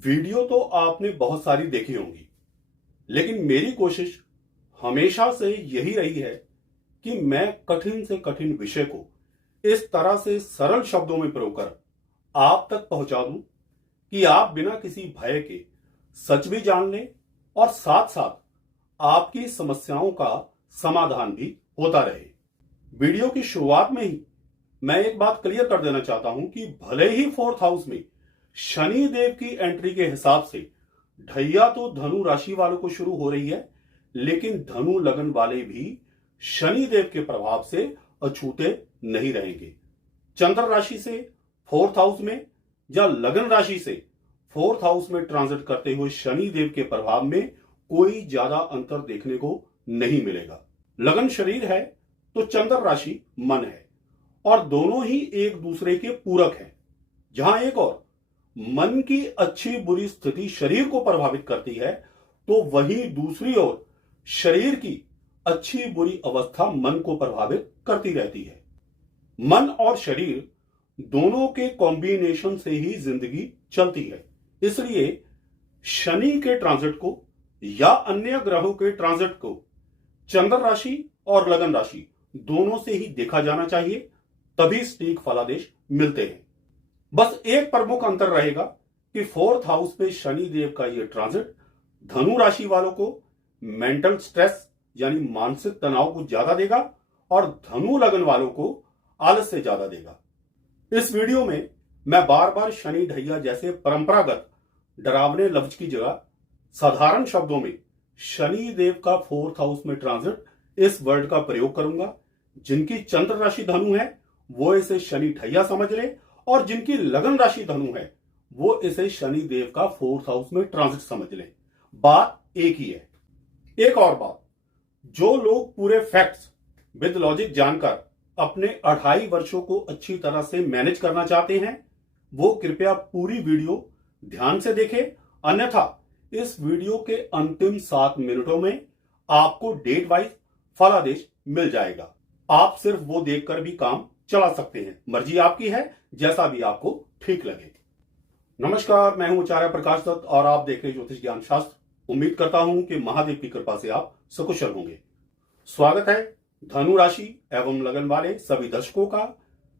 Video तो आपने बहुत सारी देखी होंगी, लेकिन मेरी कोशिश हमेशा से यही रही है कि मैं कठिन से कठिन विषय को इस तरह से सरल शब्दों में परोकर आप तक पहुंचा दूं कि आप बिना किसी भय के सच भी जान लें और साथ साथ आपकी समस्याओं का समाधान भी होता रहे। वीडियो की शुरुआत में ही मैं एक बात क्लियर कर देना चाहता हूं कि भले ही फोर्थ हाउस में शनि देव की एंट्री के हिसाब से ढैया तो धनु राशि वालों को शुरू हो रही है, लेकिन धनु लगन वाले भी शनि देव के प्रभाव से अछूते नहीं रहेंगे। चंद्र राशि से फोर्थ हाउस में या लगन राशि से फोर्थ हाउस में ट्रांजिट करते हुए शनि देव के प्रभाव में कोई ज्यादा अंतर देखने को नहीं मिलेगा। लगन शरीर है तो चंद्र राशि मन है और दोनों ही एक दूसरे के पूरक हैं। जहां एक और मन की अच्छी बुरी स्थिति शरीर को प्रभावित करती है, तो वहीं दूसरी ओर शरीर की अच्छी बुरी अवस्था मन को प्रभावित करती रहती है। मन और शरीर दोनों के कॉम्बिनेशन से ही जिंदगी चलती है। इसलिए शनि के ट्रांजिट को या अन्य ग्रहों के ट्रांजिट को चंद्र राशि और लगन राशि दोनों से ही देखा जाना चाहिए, तभी सटीक फलादेश मिलते हैं। बस एक प्रमुख अंतर रहेगा कि फोर्थ हाउस पे शनि देव का यह ट्रांजिट धनु राशि वालों को मेंटल स्ट्रेस यानी मानसिक तनाव को ज्यादा देगा और धनु लगन वालों को आलस्य ज्यादा देगा। इस वीडियो में मैं बार बार शनि ढैया जैसे परंपरागत डरावने लफ्ज की जगह साधारण शब्दों में शनि देव का फोर्थ हाउस में ट्रांजिट इस वर्ड का प्रयोग करूंगा। जिनकी चंद्र राशि धनु है वो इसे शनि ढैया समझ ले और जिनकी लगन राशि धनु है वो इसे शनि देव का फोर्थ हाउस में ट्रांजिट समझ ले। बात एक ही है। एक और बात, जो लोग पूरे फैक्ट्स विद लॉजिक जानकर अपने 2.5 वर्षों को अच्छी तरह से मैनेज करना चाहते हैं, वो कृपया पूरी वीडियो ध्यान से देखें, अन्यथा इस वीडियो के अंतिम 7 मिनटों में आपको डेट वाइज फलादेश मिल जाएगा। आप सिर्फ वो देखकर भी काम चला सकते हैं, मर्जी आपकी है, जैसा भी आपको ठीक लगे। नमस्कार, मैं हूं आचार्य प्रकाश दत्त और आप देख रहे ज्योतिष ज्ञान शास्त्र। उम्मीद करता हूं कि महादेव की कृपा से आप सकुशल होंगे। स्वागत है धनु राशि एवं लगन वाले सभी दर्शकों का।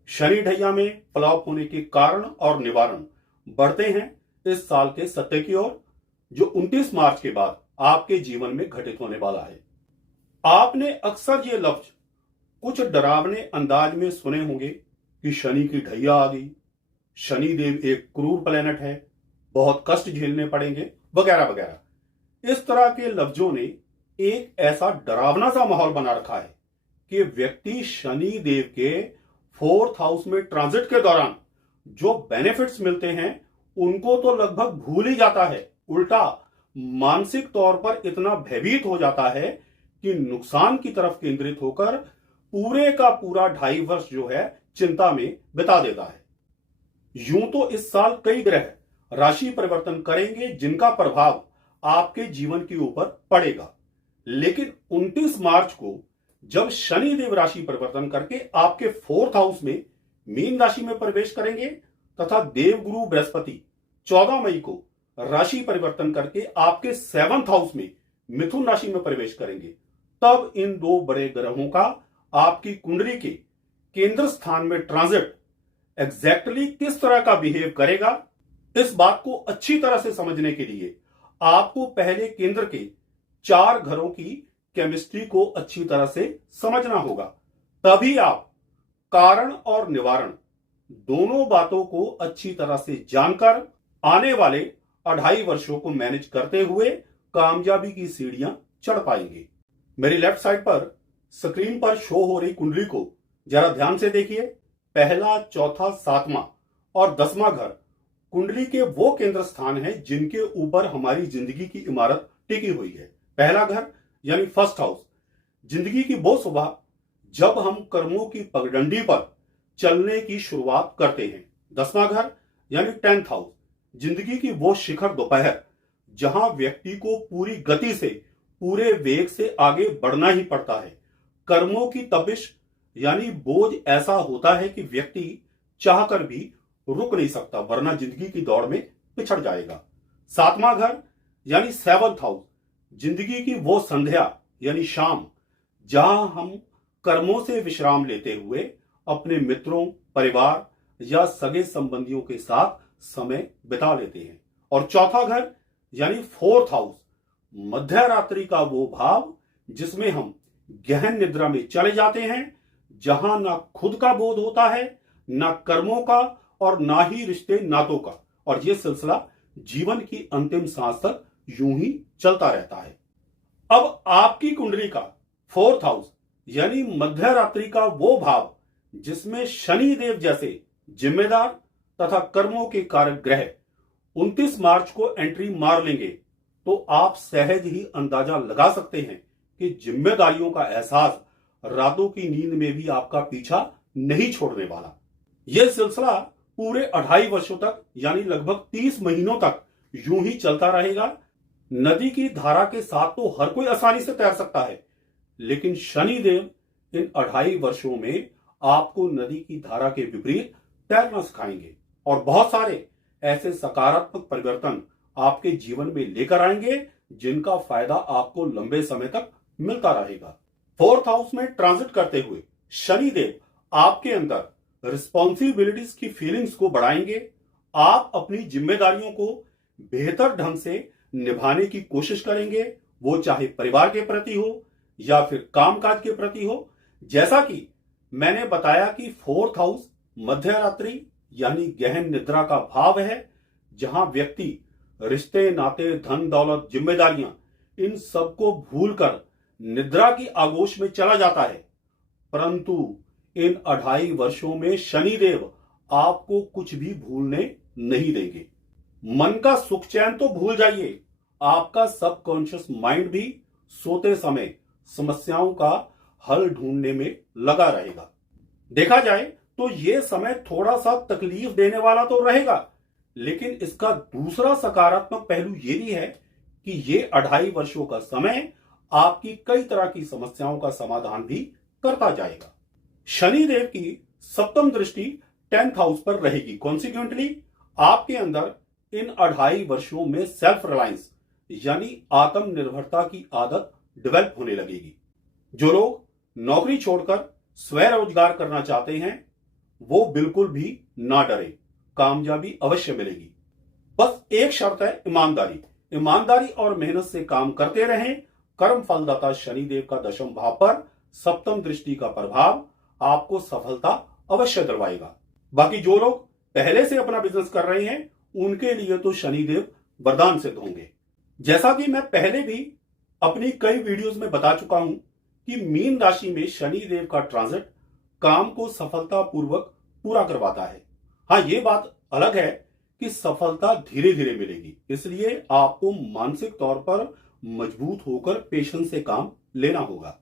शनि ढैया में फ्लॉप होने के कारण और निवारण बढ़ते हैं इस साल के सत्य की ओर, जो 29 मार्च के बाद आपके जीवन में घटित होने वाला है। आपने अक्सर ये लफ्ज कुछ डरावने अंदाज में सुने होंगे कि शनि की ढैया आ गई, शनि देव एक क्रूर प्लेनेट है, बहुत कष्ट झेलने पड़ेंगे, वगैरह वगैरह। इस तरह के लफ्जों ने एक ऐसा डरावना सा माहौल बना रखा है कि व्यक्ति शनि देव के फोर्थ हाउस में ट्रांजिट के दौरान जो बेनिफिट्स मिलते हैं उनको तो लगभग भूल ही जाता है। उल्टा मानसिक तौर पर इतना भयभीत हो जाता है कि नुकसान की तरफ केंद्रित होकर पूरे का पूरा 2.5 वर्ष जो है चिंता में बिता देता है। यूं तो इस साल कई ग्रह राशि परिवर्तन करेंगे जिनका प्रभाव आपके जीवन के ऊपर पड़ेगा, लेकिन 29 मार्च को जब शनि देव राशि परिवर्तन करके आपके फोर्थ हाउस में मीन राशि में प्रवेश करेंगे तथा देवगुरु बृहस्पति 14 मई को राशि परिवर्तन करके आपके 7th हाउस में मिथुन राशि में प्रवेश करेंगे, तब इन दो बड़े ग्रहों का आपकी कुंडली के केंद्र स्थान में ट्रांजिट एग्जैक्टली किस तरह का बिहेव करेगा, इस बात को अच्छी तरह से समझने के लिए आपको पहले केंद्र के 4 घरों की केमिस्ट्री को अच्छी तरह से समझना होगा। तभी आप कारण और निवारण दोनों बातों को अच्छी तरह से जानकर आने वाले 2.5 वर्षों को मैनेज करते हुए कामयाबी की सीढ़ियां चढ़ पाएंगे। मेरी लेफ्ट साइड पर स्क्रीन पर शो हो रही कुंडली को जरा ध्यान से देखिए। पहला, चौथा, 7वां और 10वां घर कुंडली के वो केंद्र स्थान है जिनके ऊपर हमारी जिंदगी की इमारत टिकी हुई है। पहला घर यानी फर्स्ट हाउस, जिंदगी की वो सुबह जब हम कर्मों की पगडंडी पर चलने की शुरुआत करते हैं। 10वां घर यानी 10th हाउस, जिंदगी की वो शिखर दोपहर जहां व्यक्ति को पूरी गति से पूरे वेग से आगे बढ़ना ही पड़ता है। कर्मों की तपिश यानी बोझ ऐसा होता है कि व्यक्ति चाहकर भी रुक नहीं सकता, वरना जिंदगी की दौड़ में पिछड़ जाएगा। सातवां घर यानी 7th हाउस, जिंदगी की वो संध्या यानी शाम जहां हम कर्मों से विश्राम लेते हुए अपने मित्रों, परिवार या सगे संबंधियों के साथ समय बिता लेते हैं। और चौथा घर यानी 4th हाउस, मध्य रात्रि का वो भाव जिसमें हम गहन निद्रा में चले जाते हैं, जहां ना खुद का बोध होता है, ना कर्मों का और ना ही रिश्ते नातों का, और यह सिलसिला जीवन की अंतिम सांस तक यूं ही चलता रहता है। अब आपकी कुंडली का 4th हाउस यानी मध्य रात्रि का वो भाव जिसमें शनि देव जैसे जिम्मेदार तथा कर्मों के कारक ग्रह 29 मार्च को एंट्री मार लेंगे, तो आप सहज ही अंदाजा लगा सकते हैं कि जिम्मेदारियों का एहसास रातों की नींद में भी आपका पीछा नहीं छोड़ने वाला। यह सिलसिला पूरे 2.5 वर्षों तक यानी लगभग 30 महीनों तक यूं ही चलता रहेगा। नदी की धारा के साथ तो हर कोई आसानी से तैर सकता है, लेकिन शनि देव इन 2.5 वर्षों में आपको नदी की धारा के विपरीत तैरना सिखाएंगे और बहुत सारे ऐसे सकारात्मक परिवर्तन आपके जीवन में लेकर आएंगे जिनका फायदा आपको लंबे समय तक मिलता रहेगा। 4th हाउस में ट्रांजिट करते हुए शनि देव आपके अंदर रिस्पॉन्सिबिलिटीज की फीलिंग्स को बढ़ाएंगे। आप अपनी जिम्मेदारियों को बेहतर ढंग से निभाने की कोशिश करेंगे, वो चाहे परिवार के प्रति हो या फिर कामकाज के प्रति हो। जैसा कि मैंने बताया कि 4th हाउस मध्य रात्रि यानी गहन निद्रा का भाव है, जहां व्यक्ति रिश्ते, नाते, धन दौलत, जिम्मेदारियां इन सबको भूलकर निद्रा की आगोश में चला जाता है। परंतु इन 2.5 वर्षों में शनिदेव आपको कुछ भी भूलने नहीं देंगे। मन का सुख चैन तो भूल जाइए, आपका सबकॉन्शियस माइंड भी सोते समय समस्याओं का हल ढूंढने में लगा रहेगा। देखा जाए तो यह समय थोड़ा सा तकलीफ देने वाला तो रहेगा, लेकिन इसका दूसरा सकारात्मक पहलू यह भी है कि ये 2.5 वर्षों का समय आपकी कई तरह की समस्याओं का समाधान भी करता जाएगा। शनि देव की सप्तम दृष्टि 10th हाउस पर रहेगी। कॉन्सिक्वेंटली आपके अंदर इन 2.5 वर्षों में सेल्फ रिलायंस यानी आत्मनिर्भरता की आदत डेवलप होने लगेगी। जो लोग नौकरी छोड़कर स्वरोजगार करना चाहते हैं, वो बिल्कुल भी ना डरे, कामयाबी अवश्य मिलेगी। बस एक शर्त है, ईमानदारी और मेहनत से काम करते रहें। कर्म फलदाता शनिदेव का 10वें भाव पर सप्तम दृष्टि का प्रभाव आपको सफलता अवश्य दिलवाएगा। बाकी जो लोग पहले से अपना बिजनेस कर रहे हैं, उनके लिए तो शनिदेव वरदान सिद्ध होंगे। जैसा कि मैं पहले भी अपनी कई वीडियोस में बता चुका हूं कि मीन राशि में शनिदेव का ट्रांजिट काम को सफलतापूर्वक पूरा करवाता है। हाँ, ये बात अलग है कि सफलता धीरे धीरे मिलेगी, इसलिए आपको मानसिक तौर पर मजबूत होकर पेशेंस से काम लेना होगा।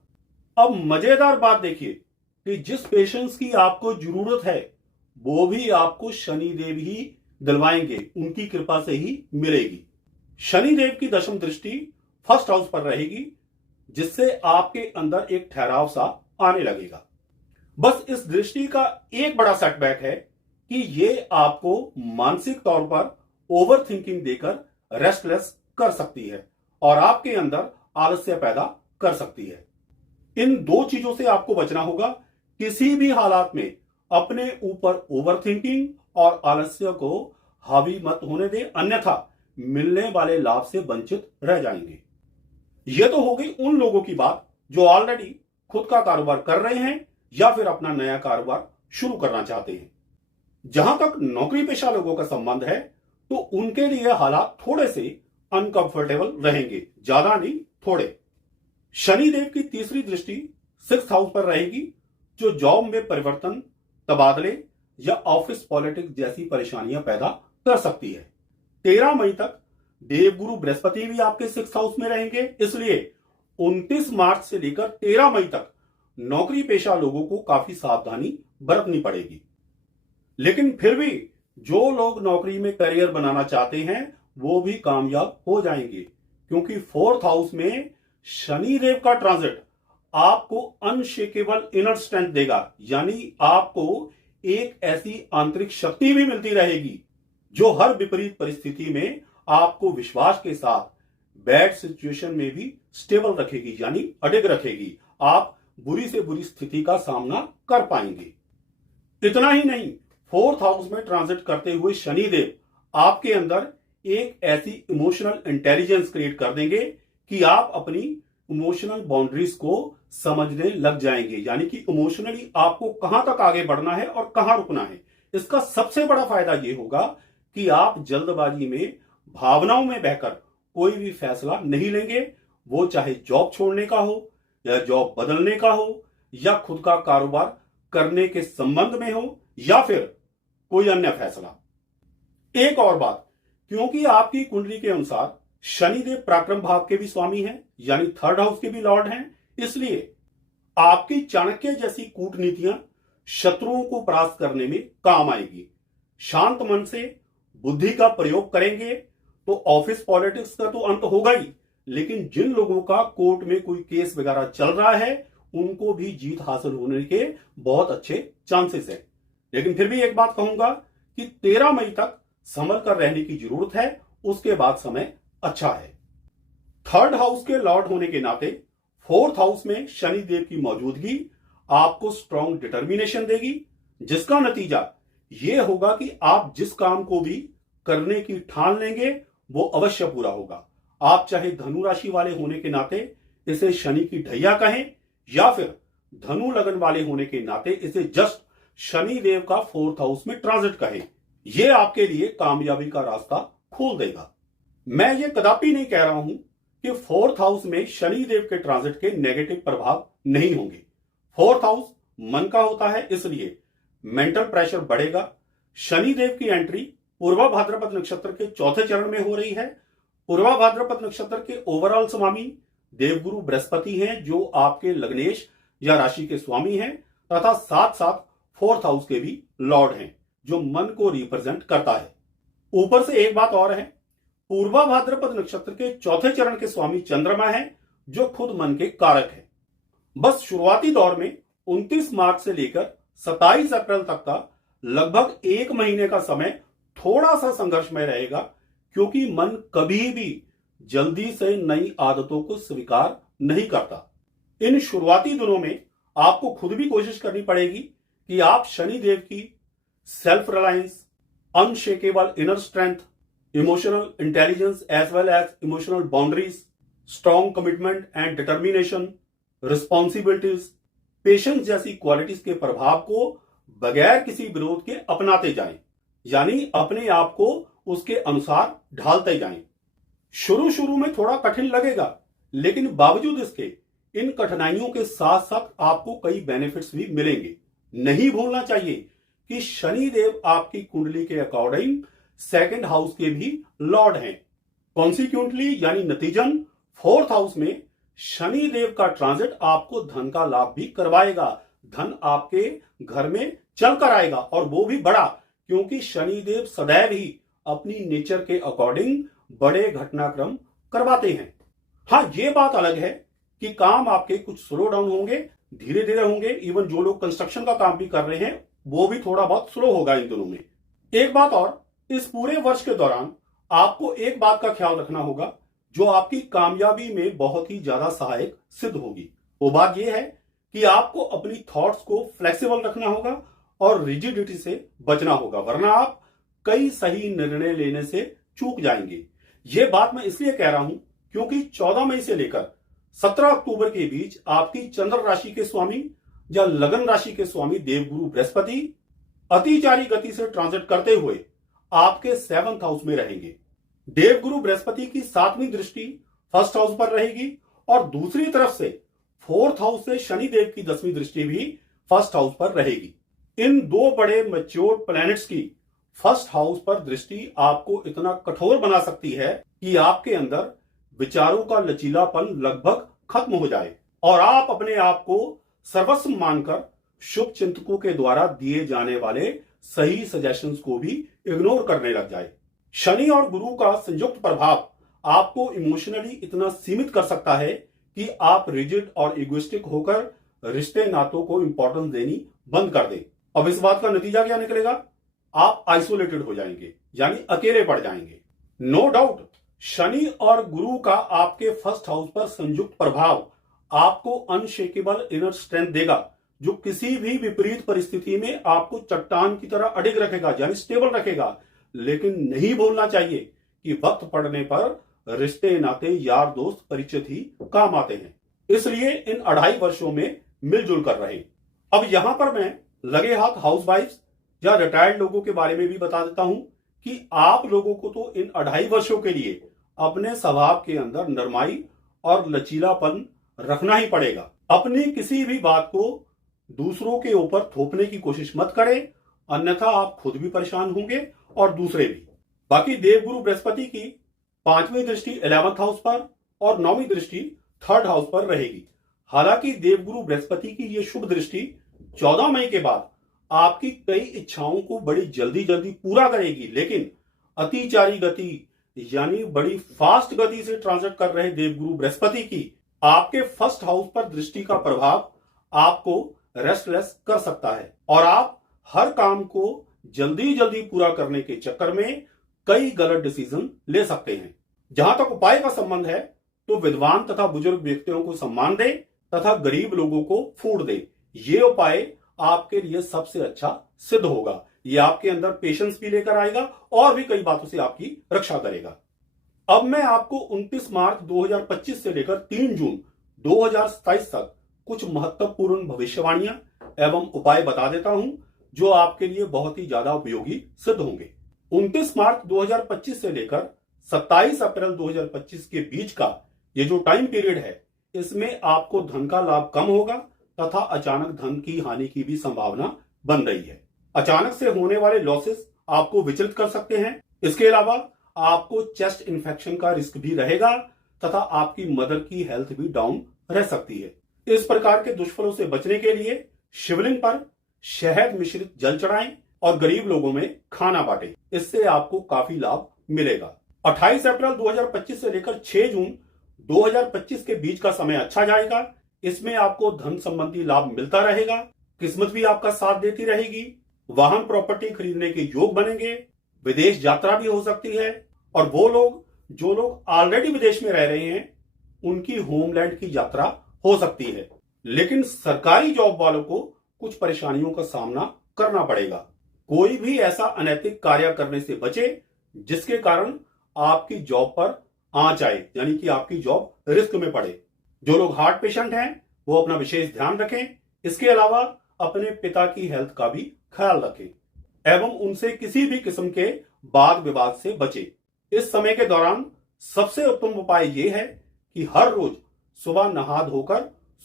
अब मजेदार बात देखिए कि जिस पेशेंस की आपको जरूरत है, वो भी आपको शनिदेव ही दिलवाएंगे, उनकी कृपा से ही मिलेगी। शनिदेव की 10वीं दृष्टि 1st हाउस पर रहेगी, जिससे आपके अंदर एक ठहराव सा आने लगेगा। बस इस दृष्टि का एक बड़ा सेटबैक है कि ये आपको मानसिक तौर पर ओवर थिंकिंग देकर रेस्टलेस कर सकती है और आपके अंदर आलस्य पैदा कर सकती है। इन दो चीजों से आपको बचना होगा। किसी भी हालात में अपने ऊपर ओवर थिंकिंग और आलस्य को हावी मत होने दें, अन्यथा मिलने वाले लाभ से वंचित रह जाएंगे। यह तो हो गई उन लोगों की बात जो ऑलरेडी खुद का कारोबार कर रहे हैं या फिर अपना नया कारोबार शुरू करना चाहते हैं। जहां तक नौकरी पेशा लोगों का संबंध है, तो उनके लिए हालात थोड़े से अनकंफर्टेबल रहेंगे, ज्यादा नहीं, थोड़े। शनिदेव की तीसरी दृष्टि 6th हाउस पर रहेगी, जो जॉब में परिवर्तन, तबादले या ऑफिस पॉलिटिक्स जैसी परेशानियां पैदा कर सकती है। 13 मई तक देवगुरु बृहस्पति भी आपके 6th हाउस में रहेंगे, इसलिए 29 मार्च से लेकर 13 मई तक नौकरी पेशा लोगों को काफी सावधानी बरतनी पड़ेगी। लेकिन फिर भी जो लोग नौकरी में करियर बनाना चाहते हैं, वो भी कामयाब हो जाएंगे, क्योंकि 4th हाउस में शनिदेव का ट्रांजिट आपको अनशेकेबल इनर स्ट्रेंथ देगा, यानी आपको एक ऐसी आंतरिक शक्ति भी मिलती रहेगी जो हर विपरीत परिस्थिति में आपको विश्वास के साथ बैड सिचुएशन में भी स्टेबल रखेगी, यानी अडिग रखेगी। आप बुरी से बुरी स्थिति का सामना कर पाएंगे। इतना ही नहीं, फोर्थ हाउस में ट्रांजिट करते हुए शनिदेव आपके अंदर एक ऐसी इमोशनल इंटेलिजेंस क्रिएट कर देंगे कि आप अपनी इमोशनल बाउंड्रीज को समझने लग जाएंगे, यानी कि इमोशनली आपको कहां तक आगे बढ़ना है और कहां रुकना है। इसका सबसे बड़ा फायदा यह होगा कि आप जल्दबाजी में भावनाओं में बहकर कोई भी फैसला नहीं लेंगे, वो चाहे जॉब छोड़ने का हो या जॉब बदलने का हो या खुद का कारोबार करने के संबंध में हो या फिर कोई अन्य फैसला। एक और बात, क्योंकि आपकी कुंडली के अनुसार शनिदेव पराक्रम भाव के भी स्वामी हैं, यानी थर्ड हाउस के भी लॉर्ड हैं, इसलिए आपकी चाणक्य जैसी कूटनीतियां शत्रुओं को परास्त करने में काम आएगी। शांत मन से बुद्धि का प्रयोग करेंगे तो ऑफिस पॉलिटिक्स का तो अंत होगा ही, लेकिन जिन लोगों का कोर्ट में कोई केस वगैरह चल रहा है उनको भी जीत हासिल होने के बहुत अच्छे चांसेस है। लेकिन फिर भी एक बात कहूंगा कि 13 मई तक संभल कर रहने की जरूरत है, उसके बाद समय अच्छा है। थर्ड हाउस के लॉर्ड होने के नाते फोर्थ हाउस में शनि देव की मौजूदगी आपको स्ट्रॉन्ग डिटर्मिनेशन देगी, जिसका नतीजा यह होगा कि आप जिस काम को भी करने की ठान लेंगे वो अवश्य पूरा होगा। आप चाहे धनु राशि वाले होने के नाते इसे शनि की ढैया कहें या फिर धनु लगन वाले होने के नाते इसे जस्ट शनि देव का फोर्थ हाउस में ट्रांजिट कहें, यह आपके लिए कामयाबी का रास्ता खोल देगा। मैं ये कदापि नहीं कह रहा हूं कि फोर्थ हाउस में शनि देव के ट्रांजिट के नेगेटिव प्रभाव नहीं होंगे। फोर्थ हाउस मन का होता है, इसलिए मेंटल प्रेशर बढ़ेगा। शनि देव की एंट्री पूर्वा भाद्रपद नक्षत्र के चौथे चरण में हो रही है। पूर्वा भाद्रपद नक्षत्र के ओवरऑल स्वामी देवगुरु बृहस्पति हैं, जो आपके लग्नेश या राशि के स्वामी हैं, तथा साथ साथ फोर्थ हाउस के भी लॉर्ड हैं, जो मन को रिप्रेजेंट करता है। ऊपर से एक बात और है, पूर्वा भाद्रपद नक्षत्र के चौथे चरण के स्वामी चंद्रमा है, जो खुद मन के कारक है। बस शुरुआती दौर में 29 मार्च से लेकर 27 अप्रैल तक का लगभग 1 महीने का समय थोड़ा सा संघर्षमय रहेगा, क्योंकि मन कभी भी जल्दी से नई आदतों को स्वीकार नहीं करता। इन शुरुआती दिनों में आपको खुद भी कोशिश करनी पड़ेगी कि आप शनि देव की self reliance, unshakeable inner strength, emotional intelligence as well as emotional boundaries, strong commitment and determination, responsibilities, patience जैसी क्वालिटीज के प्रभाव को बगैर किसी विरोध के अपनाते जाएं, यानी अपने आप को उसके अनुसार ढालते जाएं। शुरू शुरू में थोड़ा कठिन लगेगा, लेकिन बावजूद इसके इन कठिनाइयों के साथ साथ आपको कई बेनिफिट्स भी मिलेंगे। नहीं भूलना चाहिए कि शनि देव आपकी कुंडली के अकॉर्डिंग सेकंड हाउस के भी लॉर्ड हैं। कॉन्सिक्वेंटली यानी नतीजन फोर्थ हाउस में शनि देव का ट्रांजिट आपको धन का लाभ भी करवाएगा। धन आपके घर में चल कर आएगा, और वो भी बड़ा, क्योंकि शनि देव सदैव ही अपनी नेचर के अकॉर्डिंग बड़े घटनाक्रम करवाते हैं। हाँ, ये बात अलग है कि काम आपके कुछ स्लो डाउन होंगे, धीरे धीरे होंगे। इवन जो लोग कंस्ट्रक्शन का काम भी कर रहे हैं वो भी थोड़ा बहुत स्लो होगा इन दिनों में। एक बात और, इस पूरे वर्ष के दौरान आपको एक बात का ख्याल रखना होगा जो आपकी कामयाबी में बहुत ही ज्यादा सहायक सिद्ध होगी। वो बात यह है कि आपको अपनी थॉट्स को फ्लेक्सिबल रखना होगा और रिजिडिटी से बचना होगा, वरना आप कई सही निर्णय लेने से चूक जाएंगे। ये बात मैं इसलिए कह रहा हूं क्योंकि 14 मई से लेकर 17 अक्टूबर के बीच आपकी चंद्र राशि के स्वामी या लगन राशि के स्वामी देवगुरु बृहस्पति अतिचारी गति से ट्रांजिट करते हुए आपके 7th हाउस में रहेंगे। देवगुरु बृहस्पति की 7वीं दृष्टि फर्स्ट हाउस पर रहेगी और दूसरी तरफ से 4th हाउस से शनि देव की 10वीं दृष्टि भी फर्स्ट हाउस पर रहेगी। इन दो बड़े मैच्योर प्लैनेट्स की फर्स्ट हाउस पर दृष्टि आपको इतना कठोर बना सकती है कि आपके अंदर विचारों का लचीलापन लगभग खत्म हो जाए और आप अपने आप को सर्वस्व मानकर शुभ चिंतकों के द्वारा दिए जाने वाले सही सजेशंस को भी इग्नोर करने लग जाए। शनि और गुरु का संयुक्त प्रभाव आपको इमोशनली इतना सीमित कर सकता है कि आप रिजिड और इगोइस्टिक होकर रिश्ते नातों को इंपॉर्टेंस देनी बंद कर दें। अब इस बात का नतीजा क्या निकलेगा? आप आइसोलेटेड हो जाएंगे, यानी अकेले पड़ जाएंगे। नो डाउट शनि और गुरु का आपके फर्स्ट हाउस पर संयुक्त प्रभाव आपको अनशेकेबल इनर स्ट्रेंथ देगा, जो किसी भी विपरीत परिस्थिति में आपको चट्टान की तरह अडिग रखेगा, यानी स्टेबल रखेगा। लेकिन नहीं भूलना चाहिए कि वक्त पड़ने पर रिश्ते नाते यार दोस्त परिचित ही काम आते हैं। इसलिए इन 2.5 वर्षों में मिलजुल कर रहे। अब यहां पर मैं लगे हाथ हाउसवाइफ्स या रिटायर्ड लोगों के बारे में भी बता देता हूं कि आप लोगों को तो इन 2.5 वर्षों के लिए अपने स्वभाव के अंदर नरमाई और लचीलापन रखना ही पड़ेगा। अपनी किसी भी बात को दूसरों के ऊपर थोपने की कोशिश मत करें, अन्यथा आप खुद भी परेशान होंगे और दूसरे भी। बाकी देवगुरु बृहस्पति की 5वीं दृष्टि 11th हाउस पर और 9वीं दृष्टि 3rd हाउस पर रहेगी। हालांकि देवगुरु बृहस्पति की यह शुभ दृष्टि 14 मई के बाद आपकी कई इच्छाओं को बड़ी जल्दी जल्दी पूरा करेगी, लेकिन अतिचारी गति यानी बड़ी फास्ट गति से ट्रांजिट कर रहे देवगुरु बृहस्पति की आपके फर्स्ट हाउस पर दृष्टि का प्रभाव आपको रेस्टलेस कर सकता है और आप हर काम को जल्दी जल्दी पूरा करने के चक्कर में कई गलत डिसीजन ले सकते हैं। जहां तक उपाय का संबंध है तो विद्वान तथा बुजुर्ग व्यक्तियों को सम्मान दे तथा गरीब लोगों को फूड दे। ये उपाय आपके लिए सबसे अच्छा सिद्ध होगा। ये आपके अंदर पेशेंस भी लेकर आएगा और भी कई बातों से आपकी रक्षा करेगा। अब मैं आपको 29 मार्च 2025 से लेकर 3 जून 2027 तक कुछ महत्वपूर्ण भविष्यवाणियां एवं उपाय बता देता हूं जो आपके लिए बहुत ही ज्यादा उपयोगी सिद्ध होंगे। 29 मार्च 2025 से लेकर 27 अप्रैल 2025 के बीच का ये जो टाइम पीरियड है, इसमें आपको धन का लाभ कम होगा तथा अचानक धन की हानि की भी संभावना बन रही है। अचानक से होने वाले लॉसेस आपको विचलित कर सकते हैं। इसके अलावा आपको चेस्ट इन्फेक्शन का रिस्क भी रहेगा तथा आपकी मदर की हेल्थ भी डाउन रह सकती है। इस प्रकार के दुष्फलों से बचने के लिए शिवलिंग पर शहद मिश्रित जल चढ़ाएं और गरीब लोगों में खाना बांटें। इससे आपको काफी लाभ मिलेगा। 28 अप्रैल 2025 से लेकर 6 जून 2025 के बीच का समय अच्छा जाएगा। इसमें आपको धन संबंधी लाभ मिलता रहेगा, किस्मत भी आपका साथ देती रहेगी, वाहन प्रॉपर्टी खरीदने के योग बनेंगे, विदेश यात्रा भी हो सकती है और वो लोग जो लोग ऑलरेडी विदेश में रह रहे हैं उनकी होमलैंड की यात्रा हो सकती है। लेकिन सरकारी जॉब वालों को कुछ परेशानियों का सामना करना पड़ेगा। कोई भी ऐसा अनैतिक कार्य करने से बचे जिसके कारण आपकी जॉब पर आंच आए, यानी कि आपकी जॉब रिस्क में पड़े। जो लोग हार्ट पेशेंट हैं वो अपना विशेष ध्यान रखें। इसके अलावा अपने पिता की हेल्थ का भी ख्याल रखें एवं उनसे किसी भी किस्म के वाद विवाद से बचे। इस समय के दौरान सबसे उत्तम उपाय ये है कि हर रोज सुबह नहा धोकर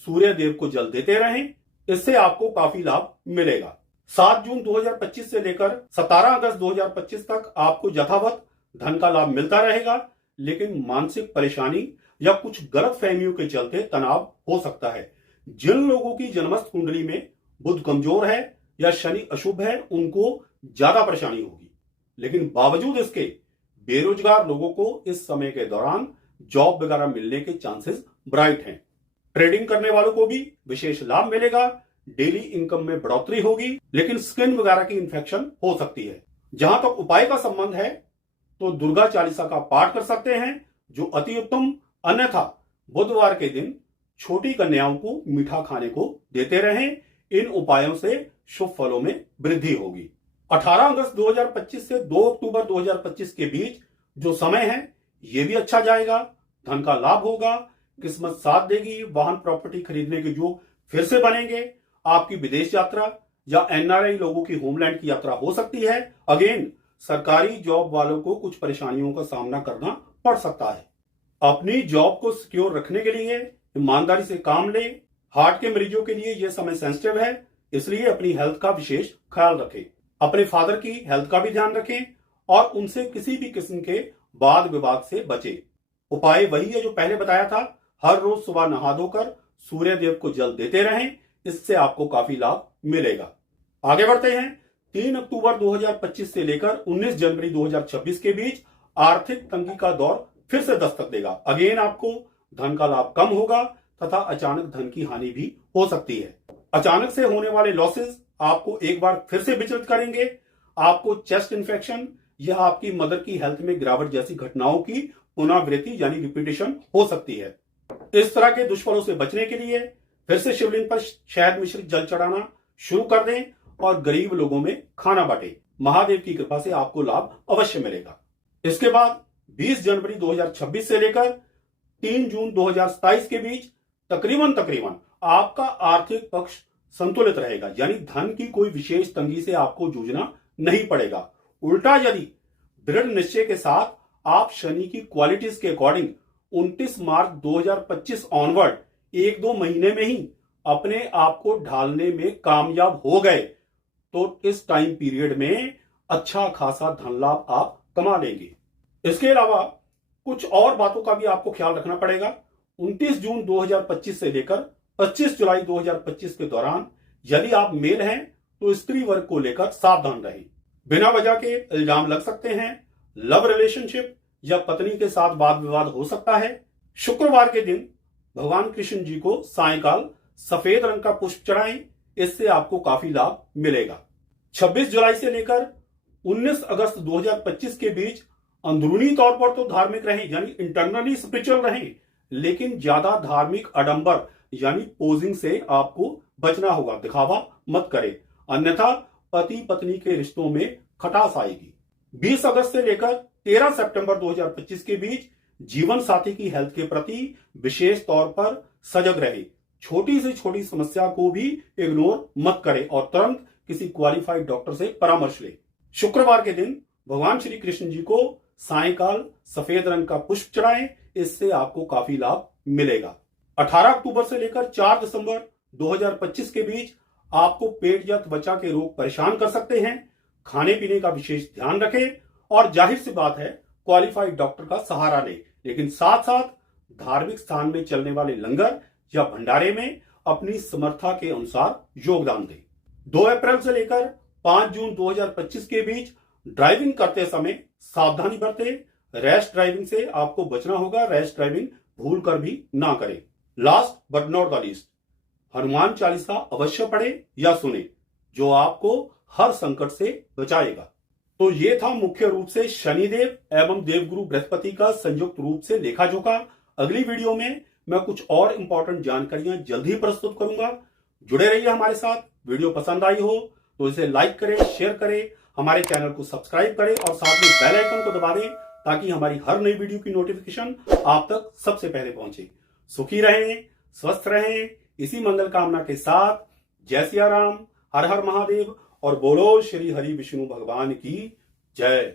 सूर्य देव को जल देते रहें। इससे आपको काफी लाभ मिलेगा। 7 जून 2025 से लेकर 17 अगस्त 2025 तक आपको यथावत धन का लाभ मिलता रहेगा, लेकिन मानसिक परेशानी या कुछ गलत फहमियों के चलते तनाव हो सकता है। जिन लोगों की जन्मस्थ कुंडली में बुध कमजोर है या शनि अशुभ है उनको ज्यादा परेशानी होगी, लेकिन बावजूद इसके बेरोजगार लोगों को इस समय के दौरान जॉब वगैरह मिलने के चांसेस ब्राइट हैं। ट्रेडिंग करने वालों को भी विशेष लाभ मिलेगा। डेली इनकम में बढ़ोतरी होगी, लेकिन स्किन वगैरह की इंफेक्शन हो सकती है। जहां तक उपाय का संबंध है तो दुर्गा चालीसा का पाठ कर सकते हैं जो अति उत्तम। अन्यथा बुधवार के दिन छोटी कन्याओं को मीठा खाने को देते रहें। इन उपायों से शुभ फलों में वृद्धि होगी। 18 अगस्त 2025 से 2 अक्टूबर 2025 के बीच जो समय है ये भी अच्छा जाएगा। धन का लाभ होगा, किस्मत साथ देगी, वाहन प्रॉपर्टी खरीदने के योग फिर से बनेंगे। आपकी विदेश यात्रा या एनआरआई लोगों की होमलैंड की यात्रा हो सकती है। अगेन सरकारी जॉब वालों को कुछ परेशानियों का सामना करना पड़ सकता है। अपनी जॉब को सिक्योर रखने के लिए ईमानदारी से काम ले। हार्ट के मरीजों के लिए यह समय सेंसिटिव है, इसलिए अपनी हेल्थ का विशेष ख्याल रखें। अपने फादर की हेल्थ का भी ध्यान रखें और उनसे किसी भी किस्म के वाद विवाद से बचे। उपाय वही है जो पहले बताया था। हर रोज सुबह नहा धोकर सूर्य देव को जल देते रहें। इससे आपको काफी लाभ मिलेगा। आगे बढ़ते हैं। 3 अक्टूबर 2025 से लेकर 19 जनवरी 2026 के बीच आर्थिक तंगी का दौर फिर से दस्तक देगा। अगेन आपको धन का लाभ कम होगा तथा अचानक धन की हानि भी हो सकती है। अचानक से होने वाले लॉसेस आपको एक बार फिर से विचलित करेंगे। आपको चेस्ट इन्फेक्शन यह आपकी मदर की हेल्थ में गिरावट जैसी घटनाओं की पुनरावृत्ति यानी रिपीटेशन हो सकती है। इस तरह के दुष्फलों से बचने के लिए फिर से शिवलिंग पर शहद मिश्रित जल चढ़ाना शुरू कर दें और गरीब लोगों में खाना बांटें। महादेव की कृपा से आपको लाभ अवश्य मिलेगा। इसके बाद 20 जनवरी 2026 से लेकर 3 जून 2027 के बीच तकरीबन आपका आर्थिक पक्ष संतुलित रहेगा, यानी धन की कोई विशेष तंगी से आपको जूझना नहीं पड़ेगा। उल्टा यदि दृढ़ निश्चय के साथ आप शनि की क्वालिटीज के अकॉर्डिंग 29 मार्च 2025 ऑनवर्ड 1-2 महीने में ही अपने आप को ढालने में कामयाब हो गए तो इस टाइम पीरियड में अच्छा खासा धन लाभ आप कमा लेंगे। इसके अलावा कुछ और बातों का भी आपको ख्याल रखना पड़ेगा। 29 जून 2025 से लेकर 25 जुलाई 2025 के दौरान यदि आप मेल हैं तो स्त्री वर्ग को लेकर सावधान रहें। बिना वजह के इल्जाम लग सकते हैं, लव रिलेशनशिप या पत्नी के साथ वाद विवाद हो सकता है। शुक्रवार के दिन भगवान कृष्ण जी को सायंकाल सफेद रंग का पुष्प चढ़ाएं, इससे आपको काफी लाभ मिलेगा। 26 जुलाई से लेकर 19 अगस्त 2025 के बीच अंदरूनी तौर पर तो धार्मिक रहें, यानी इंटरनली स्पिरिचुअल रहें, लेकिन ज्यादा धार्मिक आडंबर यानी पोजिंग से आपको बचना होगा। दिखावा मत करें, अन्यथा पति पत्नी के रिश्तों में खटास आएगी। 20 अगस्त से लेकर 13 सितंबर 2025 के बीच जीवन साथी की हेल्थ के प्रति विशेष तौर पर सजग रहे। छोटी से छोटी समस्या को भी इग्नोर मत करें और तुरंत किसी क्वालिफाइड डॉक्टर से परामर्श ले। शुक्रवार के दिन भगवान श्री कृष्ण जी को सायंकाल सफेद रंग का पुष्प चढ़ाएं, इससे आपको काफी लाभ मिलेगा। 18 अक्टूबर से लेकर 4 दिसंबर 2025 के बीच आपको पेट या त्वचा के रोग परेशान कर सकते हैं। खाने पीने का विशेष ध्यान रखें और जाहिर सी बात है क्वालिफाइड डॉक्टर का सहारा लें, लेकिन साथ साथ धार्मिक स्थान में चलने वाले लंगर या भंडारे में अपनी समर्था के अनुसार योगदान दें। 2 अप्रैल से लेकर 5 जून 2025 के बीच ड्राइविंग करते समय सावधानी बरतें। रैश ड्राइविंग से आपको बचना होगा, रैश ड्राइविंग भूल कर भी ना करें। Last but not the least, Hanuman Chalisa अवश्य पढ़े या सुने, जो आपको हर संकट से बचाएगा। तो ये था मुख्य रूप से शनिदेव एवं देवगुरु बृहस्पति का संयुक्त रूप से लेखा जोखा। अगली वीडियो में मैं कुछ और इंपॉर्टेंट जानकारियां जल्द ही प्रस्तुत करूंगा। जुड़े रहिए हमारे साथ। वीडियो पसंद आई हो तो इसे लाइक करें, शेयर करें, हमारे चैनल को सब्सक्राइब करें और साथ में बेल आइकन को दबा दें ताकि हमारी हर नई वीडियो की नोटिफिकेशन आप तक सबसे पहले पहुंचे। सुखी रहें, स्वस्थ रहें, इसी मंगल कामना के साथ जय सिया राम, हर हर महादेव और बोलो श्री हरि विष्णु भगवान की जय।